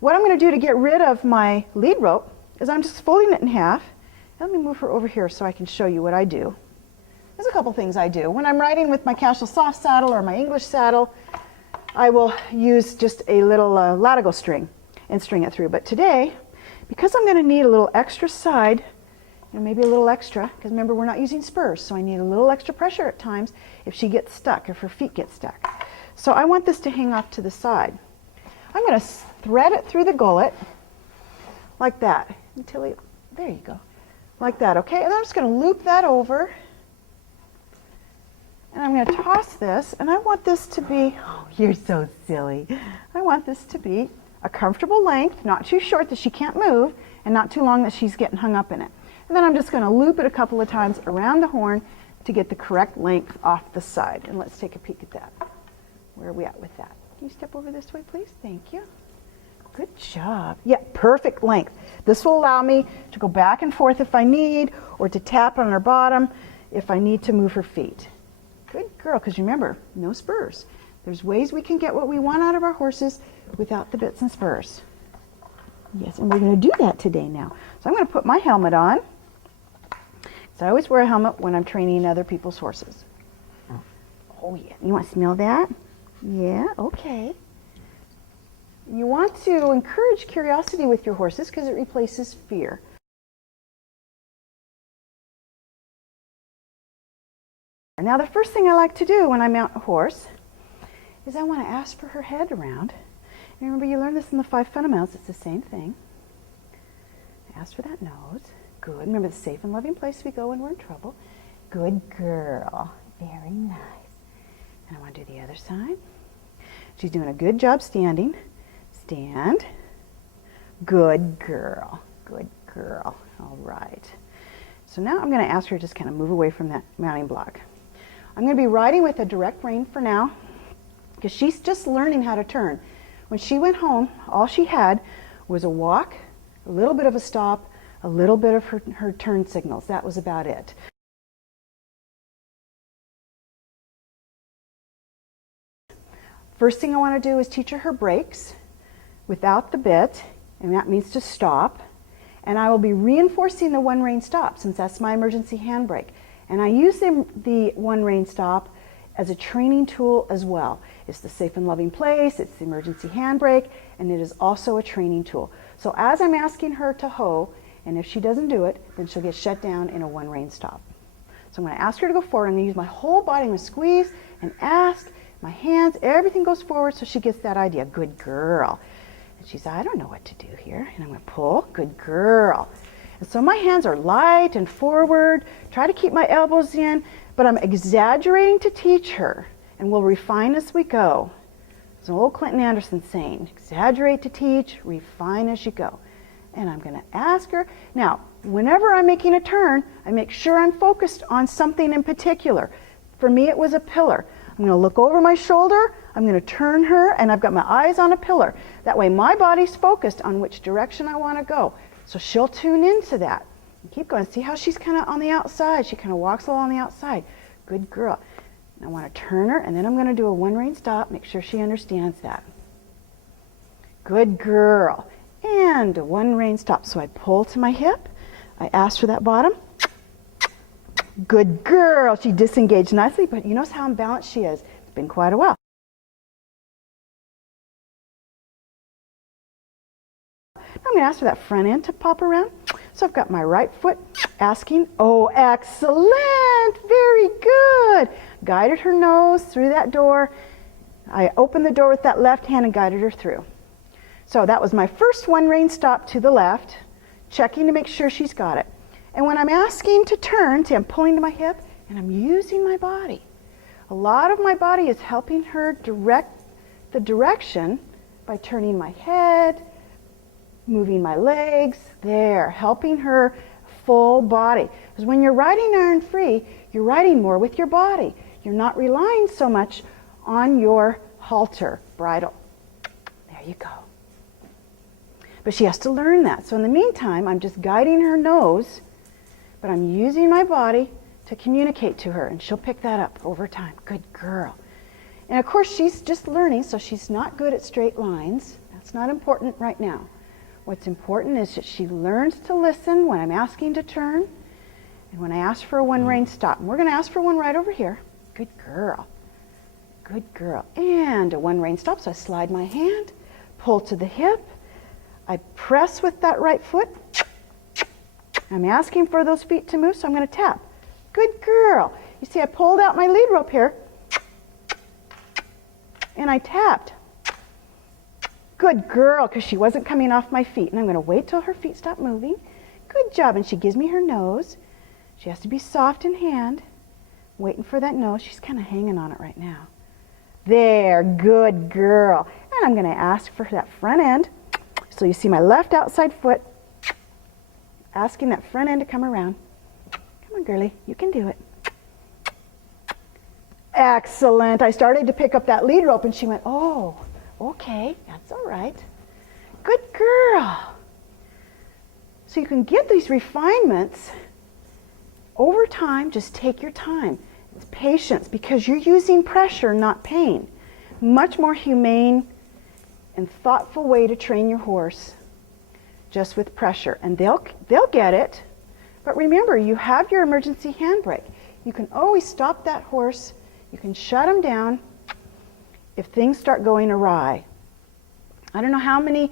What I'm going to do to get rid of my lead rope is I'm just folding it in half. Let me move her over here so I can show you what I do. There's a couple things I do. When I'm riding with my casual soft saddle or my English saddle, I will use just a little latigo string and string it through. But today, because I'm going to need a little extra side, maybe a little extra, because remember we're not using spurs, so I need a little extra pressure at times if she gets stuck, if her feet get stuck. So I want this to hang off to the side. I'm going to thread it through the gullet like that until it, there you go, like that, okay? And I'm just going to loop that over, and I'm going to toss this, and I want this to be, oh, you're so silly. I want this to be a comfortable length, not too short that she can't move, and not too long that she's getting hung up in it. And then I'm just going to loop it a couple of times around the horn to get the correct length off the side. And let's take a peek at that. Where are we at with that? Can you step over this way, please? Thank you. Good job. Yeah, perfect length. This will allow me to go back and forth if I need, or to tap on her bottom if I need to move her feet. Good girl, because remember, no spurs. There's ways we can get what we want out of our horses without the bits and spurs. Yes, and we're going to do that today now. So I'm going to put my helmet on. So I always wear a helmet when I'm training other people's horses. Oh yeah, you want to smell that? Yeah, okay. You want to encourage curiosity with your horses because it replaces fear. Now the first thing I like to do when I mount a horse is I want to ask for her head around. And remember, you learned this in the 5 fundamentals. It's the same thing. Ask for that nose. Good. Remember, the safe and loving place we go when we're in trouble. Good girl. Very nice. And I want to do the other side. She's doing a good job standing. Stand. Good girl. Good girl. All right. So now I'm going to ask her to just kind of move away from that mounting block. I'm going to be riding with a direct rein for now because she's just learning how to turn. When she went home, all she had was a walk, a little bit of a stop, a little bit of her turn signals. That was about it. First thing I want to do is teach her brakes without the bit, and that means to stop. And I will be reinforcing the One Rein Stop since that's my emergency handbrake. And I use the One Rein Stop as a training tool as well. It's the safe and loving place, it's the emergency handbrake, and it is also a training tool. So as I'm asking her to hoe, and if she doesn't do it, then she'll get shut down in a One Rein Stop. So I'm going to ask her to go forward. I'm going to use my whole body. I'm going to squeeze and ask, my hands, everything goes forward so she gets that idea. Good girl. And she's, I don't know what to do here. And I'm going to pull. Good girl. And so my hands are light and forward. Try to keep my elbows in, but I'm exaggerating to teach her, and we'll refine as we go. As old Clinton Anderson saying, exaggerate to teach, refine as you go. And I'm going to ask her. Now, whenever I'm making a turn, I make sure I'm focused on something in particular. For me, it was a pillar. I'm going to look over my shoulder, I'm going to turn her, and I've got my eyes on a pillar. That way my body's focused on which direction I want to go. So she'll tune into that. And keep going. See how she's kind of on the outside. She kind of walks along the outside. Good girl. And I want to turn her, and then I'm going to do a One Rein Stop. Make sure she understands that. Good girl. And a One Rein Stop. So I pull to my hip. I ask for that bottom. Good girl. She disengaged nicely, but you notice how imbalanced she is. It's been quite a while. I'm going to ask for that front end to pop around. So I've got my right foot asking. Oh, excellent. Very good. Guided her nose through that door. I opened the door with that left hand and guided her through. So that was my first One Rein Stop to the left, checking to make sure she's got it. And when I'm asking to turn, see, I'm pulling to my hip and I'm using my body. A lot of my body is helping her direct the direction by turning my head, moving my legs, there, helping her full body. Because when you're riding iron free, you're riding more with your body. You're not relying so much on your halter bridle. There you go. But she has to learn that. So in the meantime, I'm just guiding her nose, but I'm using my body to communicate to her, and she'll pick that up over time. Good girl. And of course, she's just learning, so she's not good at straight lines. That's not important right now. What's important is that she learns to listen when I'm asking to turn and when I ask for a one rein stop. And we're going to ask for one right over here. Good girl. Good girl. And a one rein stop. So I slide my hand, pull to the hip. I press with that right foot. I'm asking for those feet to move, so I'm going to tap. Good girl. You see, I pulled out my lead rope here, and I tapped. Good girl, because she wasn't coming off my feet. And I'm going to wait till her feet stop moving. Good job. And she gives me her nose. She has to be soft in hand. Waiting for that nose. She's kind of hanging on it right now. There, good girl. And I'm going to ask for that front end. So you see my left outside foot, asking that front end to come around. Come on, girlie, you can do it. Excellent. I started to pick up that lead rope and she went, oh, okay, that's all right. Good girl. So you can get these refinements over time. Just take your time. It's patience, because you're using pressure, not pain. Much more humane and thoughtful way to train your horse, just with pressure. And they'll get it. But remember, you have your emergency handbrake. You can always stop that horse. You can shut him down if things start going awry. I don't know how many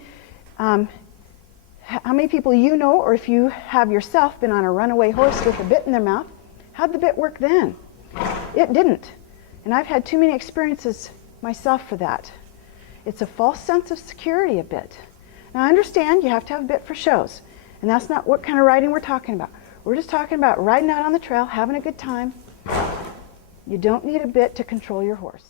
people you know, or if you have yourself been on a runaway horse with a bit in their mouth. How'd the bit work then? It didn't. And I've had too many experiences myself for that. It's a false sense of security, a bit. Now I understand you have to have a bit for shows, and that's not what kind of riding we're talking about. We're just talking about riding out on the trail, having a good time. You don't need a bit to control your horse.